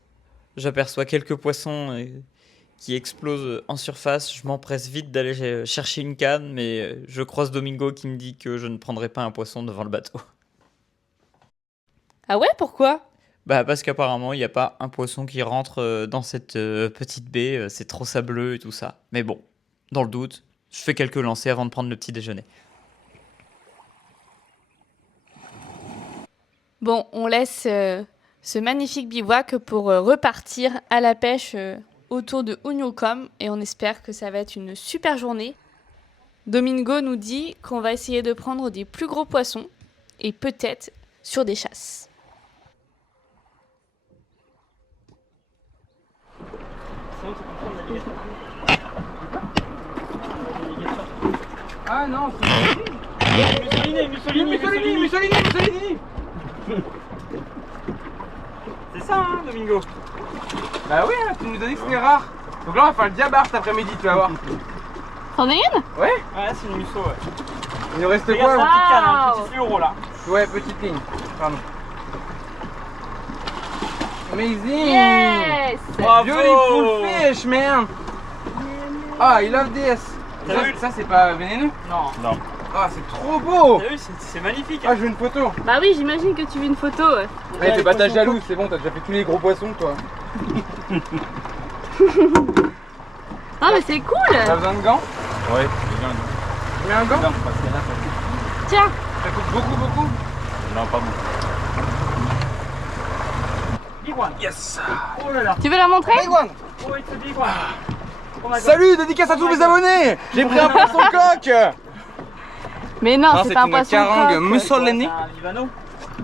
j'aperçois quelques poissons qui explosent en surface. Je m'empresse vite d'aller chercher une canne, mais je croise Domingo qui me dit que je ne prendrai pas un poisson devant le bateau. Ah ouais, pourquoi ? Bah parce qu'apparemment il n'y a pas un poisson qui rentre dans cette petite baie, c'est trop sableux et tout ça. Mais bon, dans le doute, je fais quelques lancers avant de prendre le petit déjeuner. Bon, on laisse ce magnifique bivouac pour repartir à la pêche autour de Unyocom et on espère que ça va être une super journée. Domingo nous dit qu'on va essayer de prendre des plus gros poissons et peut-être sur des chasses. Ah non, c'est Mussolini. C'est ça, hein, Domingo? Bah oui, hein, tu nous as dit que c'était rare. Donc là, on va faire le diabar cet après-midi, tu vas voir. T'en as une ? Ouais. Ouais, c'est une musso, ouais. Il nous reste Regarde, quoi? petite canne, un Wow. petit fluoro là. Ouais, petite ligne. Pardon. Amazing. Yes ! Bravo! Beautiful fish, man. Ah, I love this. T'as vu? Ça c'est pas vénéneux? Non. Ah, c'est trop beau. T'as vu, c'est magnifique. Ah, je veux une photo. Bah oui, j'imagine que tu veux une photo. Ouais. Allez, t'es pas ta jalouse, c'est bon, t'as déjà fait tous les gros poissons, toi. Ah mais c'est cool. T'as besoin de gants? Ouais, Tu mets un gant? Tiens. Ça coûte beaucoup. non, pas beaucoup. Big one. Yes. Oh là là. Tu veux la montrer? Big one. Oh, it's a big one. Oh my God. Salut, dédicace à tous mes abonnés. J'ai pris un poisson coq. Mais non, Non, c'est pas un une poisson carangue coq. Mussolini. C'est un Vivano.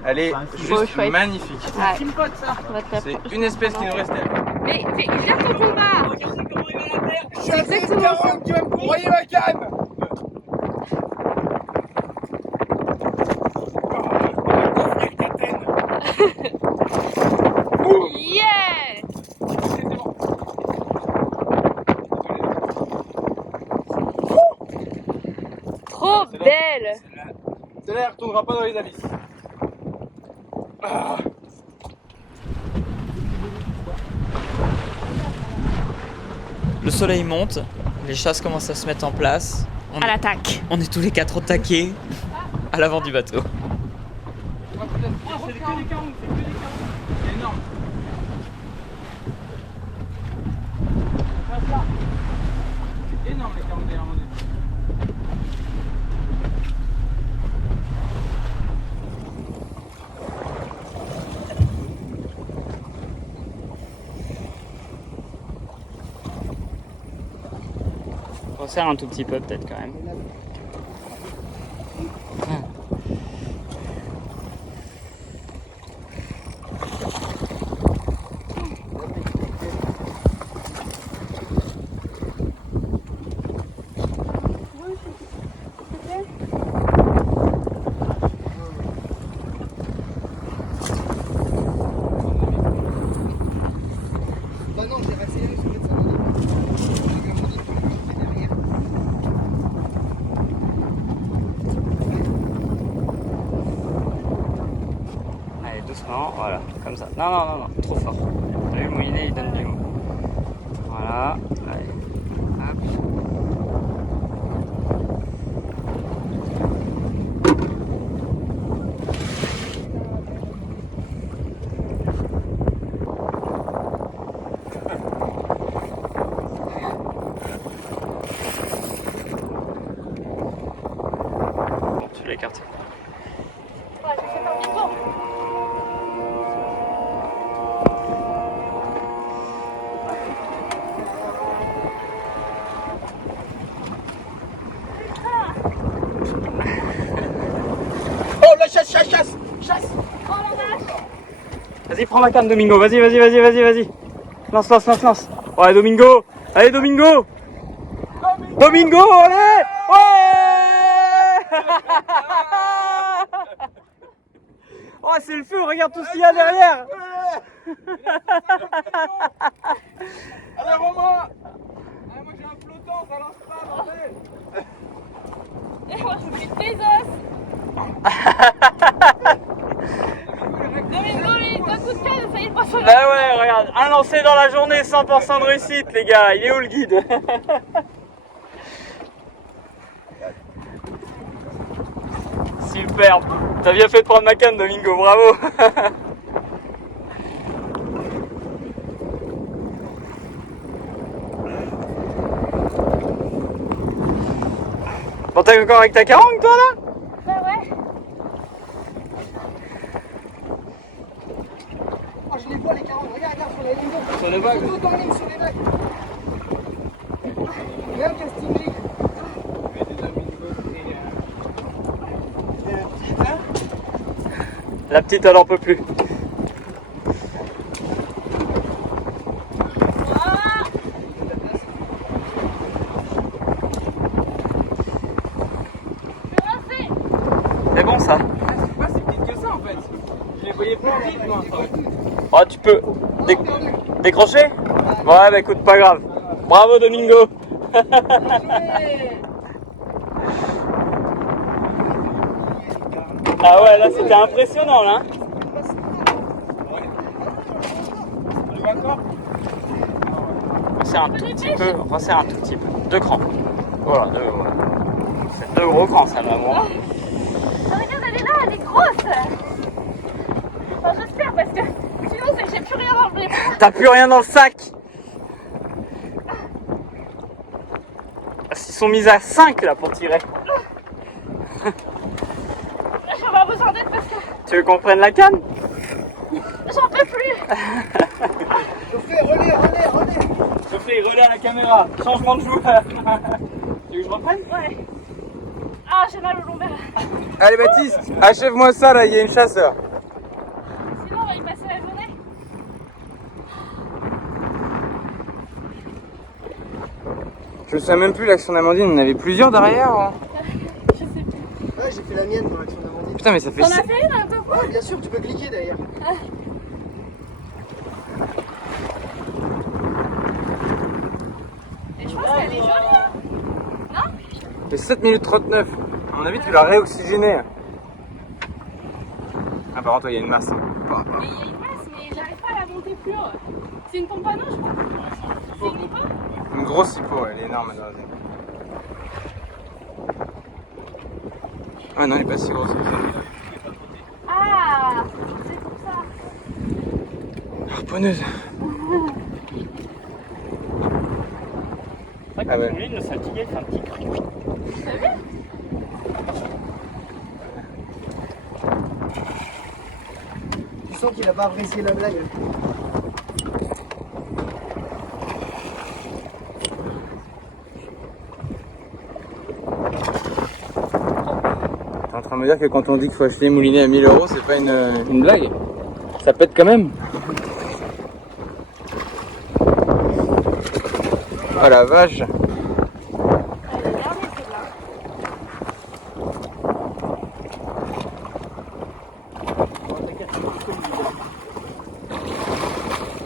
Elle est Beau, juste chouette. magnifique. Ouais. Team Pot, ça. On va te C'est l'approcher. une espèce qui nous restait. Mais viens ton combat. Ok, je sais comment il va la faire. C'est exactement ça. Tu vas me broyer ma canne. Yeah. Trop belle. Celle-là, elle retournera pas dans les abysses. Le soleil monte, les chasses commencent à se mettre en place. À l'attaque. On est tous les quatre au taquet à l'avant du bateau. C'est que des carangues, c'est énorme. C'est énorme les carangues derrière mon nez. On resserre un tout petit peu peut-être quand même. Bah non, j'ai rassé là, je vais mettre ça dans derrière. Allez, doucement, voilà, comme ça. Non, non, non, non, trop fort. T'as vu, le moulinet, il donne du mot. Voilà, allez, hop. Vas-y, prends ma canne, Domingo. Vas-y, vas-y, vas-y, vas-y, vas-y. Lance, lance, lance, lance. Ouais, Domingo. Allez, Domingo. Domingo, allez. Ouais. Oh, c'est le feu. Regarde tout ce qu'il y a derrière. Allez, Romain. Moi j'ai un flottant, ça lance pas, bordel. Et moi je mets des os. Domingo, lui, d'un coup de canne, ça y est, pas sur la... Bah ouais, regarde. Un lancé dans la journée, 100% de réussite, les gars. Il est où le guide? Superbe. T'as bien fait de prendre ma canne, Domingo. Bravo. Bon, t'es encore avec ta carangue, toi, là? Bah ouais. Oh, je les vois les carottes, regarde, regarde sur la ligne d'eau. Sur les vagues. Ils sont tous en ligne sur les vagues. Il y a un casting rig. La petite, elle en peut plus. C'est bon, ça? C'est pas si petite que ça en fait. Je les voyais plus petites moi. Oh, tu peux décrocher? Ouais, bah écoute, pas grave. Bravo, Domingo. Ah ouais, là c'était impressionnant là. Resserre un tout petit peu, resserre un tout petit peu. 2 crans. Voilà, voilà. C'est 2 gros crans ça, maman. Ah, regarde, elle est là, elle est grosse. Enfin, j'espère parce que sinon c'est que j'ai plus rien dans le bras. T'as plus rien dans le sac. Ils sont mis à 5 là pour tirer. Là, je vais avoir besoin d'aide parce que Tu veux qu'on prenne la canne? j'en peux plus. Geoffrey, relais. Sophie, relais à la caméra. Changement de joueur. Tu veux que je reprenne? Ouais. Ah, j'ai mal au lombaire. Allez Baptiste, achève-moi ça là, il y a une chasse là. Sinon, on va y passer la journée. Je sais même plus l'action d'Amandine, on avait plusieurs derrière. Hein. Je sais plus. Ouais, j'ai fait la mienne pour l'action d'Amandine. Putain mais ça fait... T'en as fait une un peu? Ouais, bien sûr, tu peux cliquer d'ailleurs. Et je pense qu'elle est jolie, hein. Ça fait 7 minutes 39. À mon avis tu l'as réoxygéné. Ah par contre il y a une masse. Hein. Mais il y a une masse, mais j'arrive pas à la monter plus haut. C'est une pompe à eau, je crois. C'est une hippo? Une grosse hippo, elle est énorme. Ouais non elle est pas si grosse. Ah, c'est pour ça. Harponneuse. Ah ouais. Le saltiguet fait un petit cri. T'as vu? Tu sens qu'il a pas apprécié la blague. T'es en train de me dire que quand on dit qu'il faut acheter moulinet à 1000 €, c'est pas une blague? Ça pète quand même. Oh la vache. Elle est dernière celle-là.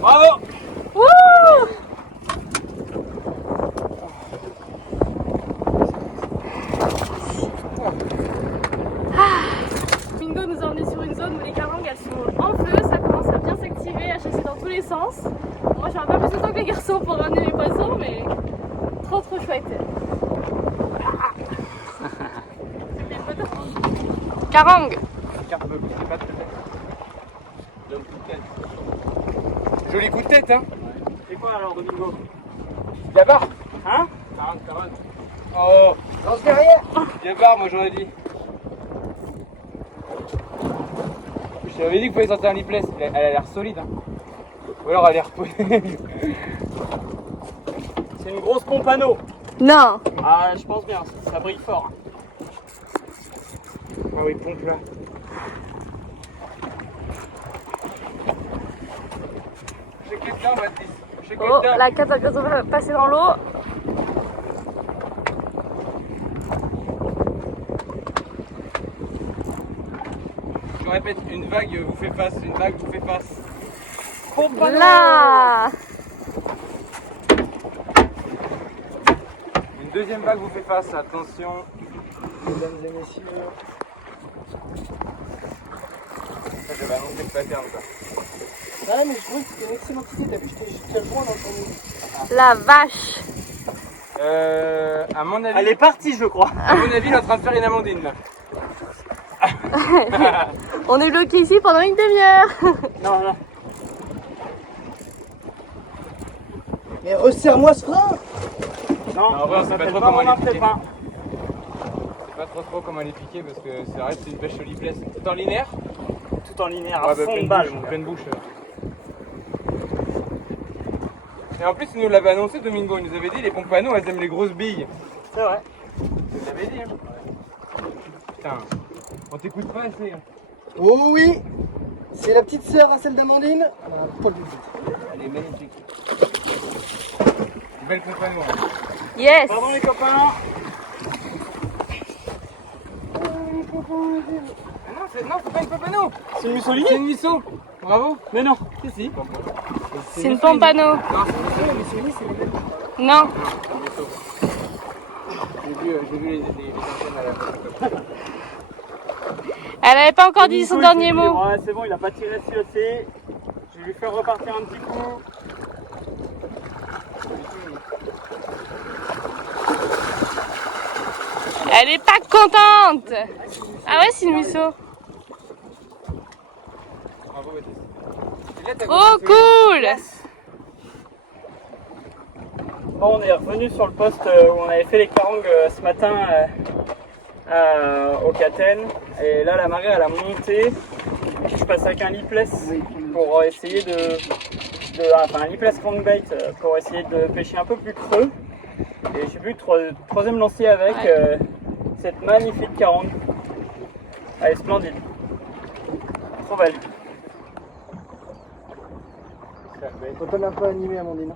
Bravo! Wouh! Mingo nous a emmenés sur une zone où les carangues elles sont en feu, ça commence à bien s'activer, à chasser dans tous les sens. Moi j'ai un peu plus de temps que les garçons pour ramener les poissons, mais trop chouette. C'était une bonne approche. Carangue! Joli coup de tête, hein? C'est quoi alors, Domingo? Là-bas. Hein? Oh, Lance derrière. Gabar, moi j'aurais dit. Je t'avais dit qu'il fallait sortir un lipless, elle a l'air solide. Hein. Ou alors elle est reposée. C'est une grosse pompe à eau. Non! Ah, je pense bien, ça brille fort. Ah oui, pompe là. Check down, Baptiste. Check Oh, down. la 4 va bientôt passer dans l'eau. Je répète, une vague vous fait face, une vague vous fait face. Là. Une deuxième vague vous fait face, attention. Mesdames et messieurs. Ça, j'avais annoncé le pattern, ça. Ouais, mais je trouve que c'était une excellente idée. T'as vu, j'étais le loin dans ton. La vache. À mon avis, Elle est partie, je crois. à mon avis, il est en train de faire une amandine là. On est bloqué ici pendant une demi-heure. Non, non. Mais resserre-moi ce frein. Non, en vrai, on sait pas trop pas comment vraiment les piquer. pas. C'est pas trop comment les piquer parce que ça reste une pêche au lipless. C'est en linéaire? Tout en linéaire, Ouais, à fond de pleine balle. bouche, pleine bouche. Et en plus, il nous l'avait annoncé, Domingo. Il nous avait dit les pompes à eau, elles aiment les grosses billes. C'est vrai. Je l'avais dit, hein. Putain, on t'écoute pas assez. Hein. Oh oui. C'est la petite sœur à celle d'Amandine. Paul Boutique. Elle est magnifique. Belle pompe à eau. Hein. Yes. Pardon les copains. Non, c'est pas une pompe à eau. C'est une mussolini? C'est une misso. Bravo. Mais non. Si, si. C'est une pompano. Non, c'est une misso. Non. J'ai vu les antennes à la fin. Elle avait pas encore dit son Nico, dernier il s'est dit, mot. ouais, c'est bon, il a pas tiré dessus aussi. Je vais lui faire repartir un petit coup. Elle est pas contente. Ah ouais, c'est une musso. Bravo, Baptiste. Et là, t'as Trop goûté cool. Bon, on est revenu sur le poste où on avait fait les carangues ce matin au Caten. Et là, la marée, elle a monté. Je passe avec un lipless pour essayer enfin, un lipless crankbait pour essayer de pêcher un peu plus creux. Et j'ai vu le troisième lancier avec cette magnifique carangue. Elle est splendide. Trop belle. Faut comme un peu animé, Amandine.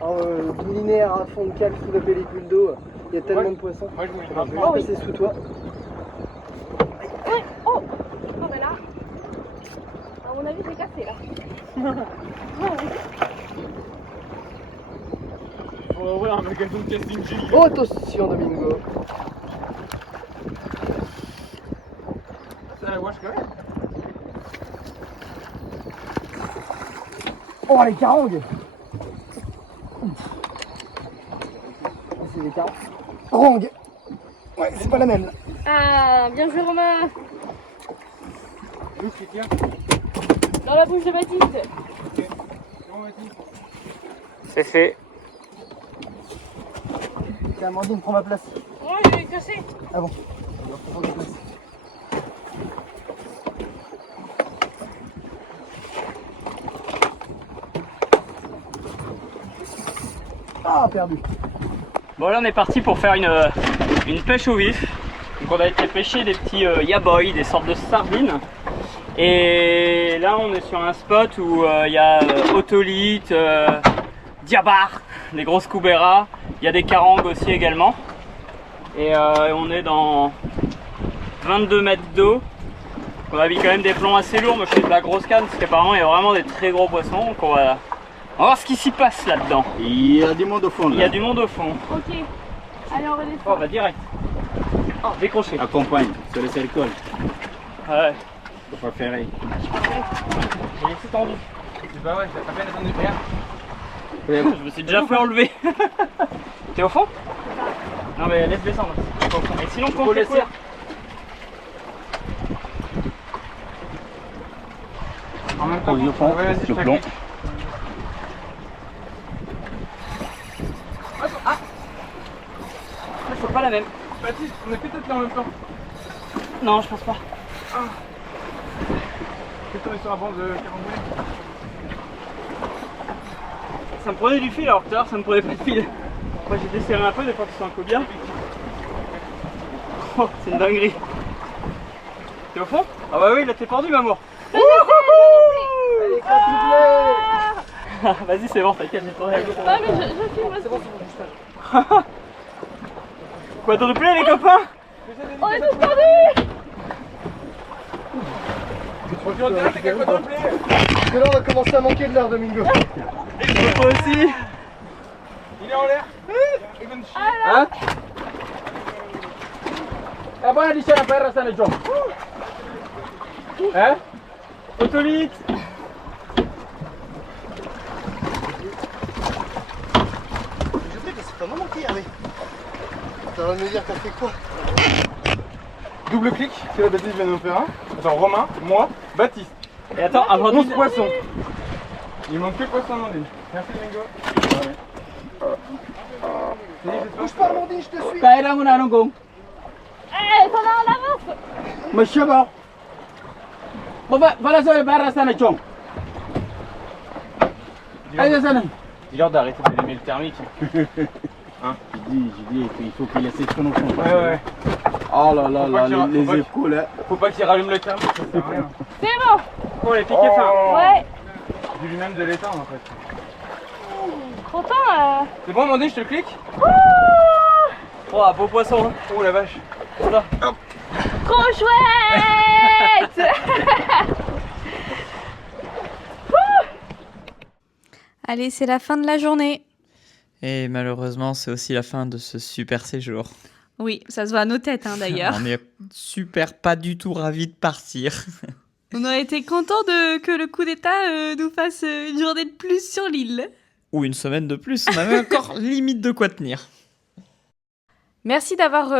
Ah ouais. Linéaire à fond de cale sous la pellicule d'eau. Il y a tellement de poissons. Moi, je voulais Je grimper. vais passer sous toi. Oh bah là. À mon avis, j'ai cassé là. Faut ouvrir un magasin de casting jig. Oh, attention, Domingo. Ça la wash quand même. Oh, les carangues. C'est des carangues. Ouais, c'est pas la même là. Ah, bien joué Romain. D'où tu tiens? Dans la bouche de Baptiste. C'est bon, Baptiste. C'est fait. Tiens, Amandine, prends ma place. Ouais, je l'ai cassé. Ah bon. Alors, prends ta place. Ah, perdu. Bon, là on est parti pour faire une pêche au vif. Donc on a été pêcher des petits yaboy, des sortes de sardines. Et là on est sur un spot où il y a otolite, diabar, des grosses couberas. Il y a des carangues aussi également. Et on est dans 22 mètres d'eau. On a mis quand même des plombs assez lourds. Moi je fais de la grosse canne parce qu'apparemment il y a vraiment des très gros poissons. Donc on va voir ce qui s'y passe là-dedans. Il y a du monde au fond Il y a là. du monde au fond. Ok. Allez, on redescend. Oh bah direct. Oh, décroché. Accompagne, c'est le cercle. Ouais, Faut pas ferrer. j'ai laissé tendu. C'est pas vrai, t'as peine attendu rien. Je me suis déjà fait enlever. T'es au fond? Non mais laisse descendre. Et sinon qu'on laisse. En même temps, Au fond, ouais, vas-y, je le plomb. t'applique. C'est pas la même. Baptiste, on est peut-être là en même temps. Non, je pense pas. T'es tombé sur un banc de carambolé. Ça me prenait du fil alors que tout à l'heure ça me prenait pas de fil. Après j'ai desserré un peu des fois que c'est un peu bien. Oh, c'est une dinguerie. T'es au fond? Ah bah oui, là t'es pendu, maman. Allez, Vas-y, c'est bon, t'inquiète, j'ai tourné à gauche. Ah, mais je filme aussi. Quoi d'autre de plus, les copains? On est tous perdus. Parce que là, on va commencer à manquer de l'air, Domingo. Toi aussi. Il est en l'air. Hein? La buona dice la perra sta nel gioco. Autolite. Je sais que c'est pas maman qui y avait. T'as envie de me dire t'as fait quoi? Double clic, c'est la Baptiste vient de nous faire un. Attends, Romain, moi, Baptiste. Et attends, avant 11 poissons. Il manque que le poisson Amandine. Merci Domingo. Bouge pas, Amandine, je te suis. Kaya mo na anong gong? Eh, t'en as en avance. Monsieur ba? Voilà ça, barra sta nel gioco. Allez, ça. Dis-leur d'arrêter d'allumer le thermique. Hein? J'ai dit qu'il faut qu'il laisse son enfant. Ouais. Oh là là, là les échos là. Faut pas qu'il rallume le thermique, ça sert à rien. C'est bon. Oh, les piquets fins. Ouais. J'ai lui-même de l'éteindre en fait. Content. C'est bon, Amandine, je te clique? Oh, un beau poisson. Oh la vache. Trop chouette. Allez, c'est la fin de la journée. Et malheureusement, c'est aussi la fin de ce super séjour. Oui, ça se voit à nos têtes d'ailleurs. On est super pas du tout ravis de partir. On aurait été contents que le coup d'état nous fasse une journée de plus sur l'île. Ou une semaine de plus, on avait encore limite de quoi tenir. Merci d'avoir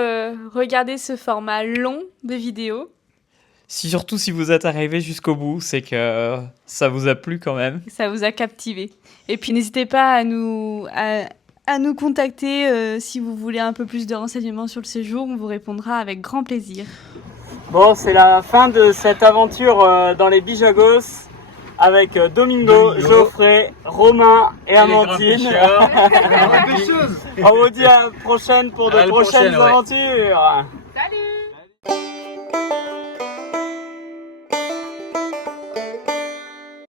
regardé ce format long de vidéo. Surtout si vous êtes arrivé jusqu'au bout, c'est que ça vous a plu quand même. Ça vous a captivé. Et puis n'hésitez pas à nous contacter si vous voulez un peu plus de renseignements sur le séjour. On vous répondra avec grand plaisir. Bon, c'est la fin de cette aventure dans les Bijagos avec Domingo, Geoffrey, Romain et Amandine. On vous dit à la prochaine pour de prochaines aventures.